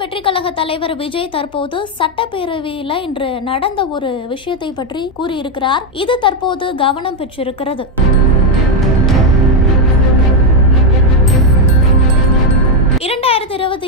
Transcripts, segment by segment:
வெற்றி கழக தலைவர் விஜய் தற்போது சட்டப்பேரவையில இன்று நடந்த ஒரு விஷயத்தை பற்றி கூறியிருக்கிறார். இது தற்போது கவனம் பெற்றிருக்கிறது.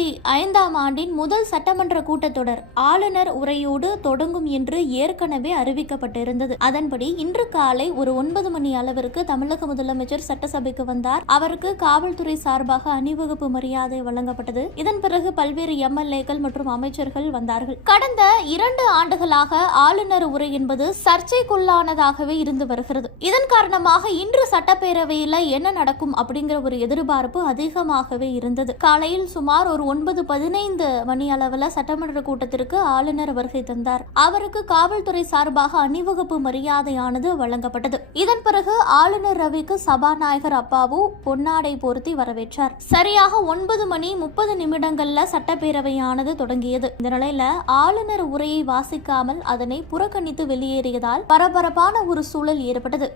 இரண்டாயிரத்தி ஐந்தாம் ஆண்டின் முதல் சட்டமன்ற கூட்டத்தொடர் ஆளுநர் உரையோடு தொடங்கும் என்று ஏற்கனவே அறிவிக்கப்பட்டிருந்தது. அதன்படி இன்று காலை ஒரு ஒன்பது மணி அளவிற்கு தமிழக முதலமைச்சர் சட்டசபைக்கு வந்தார். அவருக்கு காவல்துறை சார்பாக அணிவகுப்பு மரியாதை வழங்கப்பட்டது. இதன் பிறகு பல்வேறு எம்எல்ஏக்கள் மற்றும் அமைச்சர்கள் வந்தார்கள். கடந்த இரண்டு ஆண்டுகளாக ஆளுநர் உரை என்பது சர்ச்சைக்குள்ளானதாகவே இருந்து வருகிறது. இதன் காரணமாக இன்று சட்டப்பேரவையில் என்ன நடக்கும் அப்படிங்கிற ஒரு எதிர்பார்ப்பு அதிகமாகவே இருந்தது. காலையில் சுமார் ஒரு ஒன்பது பதினைந்து மணி அளவில் சட்டமன்ற கூட்டத்திற்கு ஆளுநர் வருகை தந்தார். அவருக்கு காவல்துறை சார்பாக அணிவகுப்பு மரியாதையானது வழங்கப்பட்டது. இதன் பிறகு ஆளுநர் ரவிக்கு சபாநாயகர் அப்பாவு பொன்னாடை பொருத்தி வரவேற்றார். சரியாக ஒன்பது மணி முப்பது நிமிடங்கள்ல சட்டப்பேரவையானது தொடங்கியது. இந்த நிலையில ஆளுநர் உரையை வாசிக்காமல் அதனை புறக்கணித்து வெளியேறியதால் பரபரப்பான ஒரு சூழல் ஏற்பட்டது.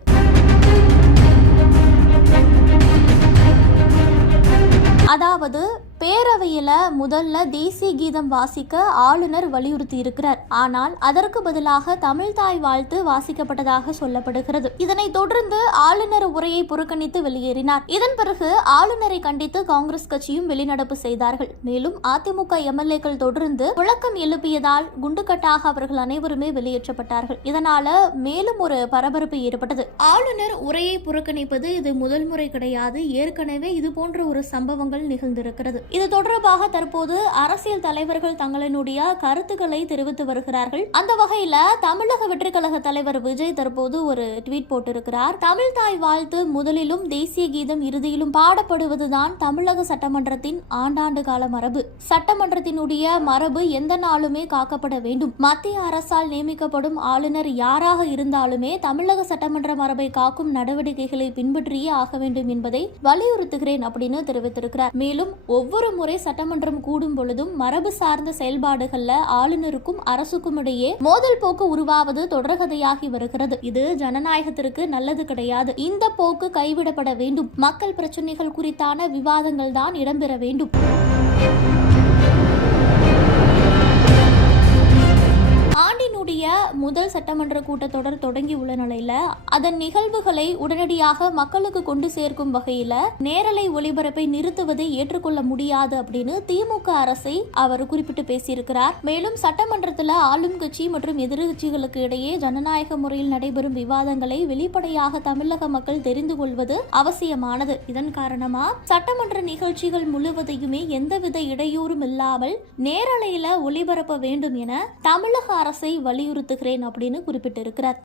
அதாவது பேரவையில் முதல்ல தேசிய கீதம் வாசிக்க ஆளுநர் வலியுறுத்தி இருக்கிறார். ஆனால் அதற்கு பதிலாக தமிழ் தாய் வாழ்த்து வாசிக்கப்பட்டதாக சொல்லப்படுகிறது. இதனைத் தொடர்ந்து ஆளுநர் உரையை புறக்கணித்து வெளியேறினார். இதன் பிறகு ஆளுநரை கண்டித்து காங்கிரஸ் கட்சியும் வெளிநடப்பு செய்தார்கள். மேலும் அதிமுக எம்எல்ஏக்கள் தொடர்ந்து முழக்கம் எழுப்பியதால் குண்டுக்கட்டாக அவர்கள் அனைவருமே வெளியேற்றப்பட்டார்கள். இதனால மேலும் ஒரு பரபரப்பு ஏற்பட்டது. ஆளுநர் உரையை புறக்கணிப்பது இது முதல் முறை கிடையாது. ஏற்கனவே இது போன்ற ஒரு சம்பவங்கள் நிகழ்ந்திருக்கிறது. இது தொடர்பாக தற்போது அரசியல் தலைவர்கள் தங்களினுடைய கருத்துக்களை தெரிவித்து வருகிறார்கள். அந்த வகையில தமிழக வெற்றிக்கழக தலைவர் விஜய் தற்போது ஒரு ட்வீட் போட்டிருக்கிறார். தமிழ் தாய் வாழ்த்து. முதலிலும் தேசிய கீதம் இறுதியிலும் பாடப்படுவதுதான் தமிழக சட்டமன்றத்தின் ஆண்டாண்டு கால மரபு. சட்டமன்றத்தினுடைய மரபு எந்த நாளுமே காக்கப்பட வேண்டும். மத்திய அரசால் நியமிக்கப்படும் ஆளுநர் யாராக இருந்தாலுமே தமிழக சட்டமன்ற மரபை காக்கும் நடவடிக்கைகளை பின்பற்றியே ஆக வேண்டும் என்பதை வலியுறுத்துகிறேன் அப்படின்னு தெரிவித்திருக்கிறார். மேலும் ஒவ்வொரு முறை சட்டமன்றம் கூடும் பொழுதும் மரபு சார்ந்த செயல்பாடுகள்ல ஆளுநருக்கும் அரசுக்கும் இடையே மோதல் போக்கு உருவாவது தொடர்கதையாகி வருகிறது. இது ஜனநாயகத்திற்கு நல்லது கிடையாது. இந்த போக்கு கைவிடப்பட வேண்டும். மக்கள் பிரச்சனைகள் குறித்தான விவாதங்கள் தான் இடம்பெற வேண்டும். முதல் சட்டமன்ற கூட்டத்தொடர் தொடங்கி உள்ள நிலையில அதன் நிகழ்வுகளை உடனடியாக மக்களுக்கு கொண்டு சேர்க்கும் வகையில நேரலை ஒளிபரப்பை நிறுத்துவதை ஏற்றுக்கொள்ள முடியாது அப்படின்னு திமுக அரசை அவர் குறிப்பிட்டு பேசியிருக்கிறார். மேலும் சட்டமன்றத்தில் ஆளும் கட்சி மற்றும் எதிர்கட்சிகளுக்கு இடையே ஜனநாயக முறையில் நடைபெறும் விவாதங்களை வெளிப்படையாக தமிழக மக்கள் தெரிந்து கொள்வது அவசியமானது. இதன் காரணமா சட்டமன்ற நிகழ்ச்சிகள் முழுவதையுமே எந்தவித இடையூறும் இல்லாமல் நேரலையில ஒளிபரப்ப வேண்டும் என தமிழக அரசை வலியுறுத்துகிறேன் அப்படின்னு குறிப்பிட்டிருக்கிறார்.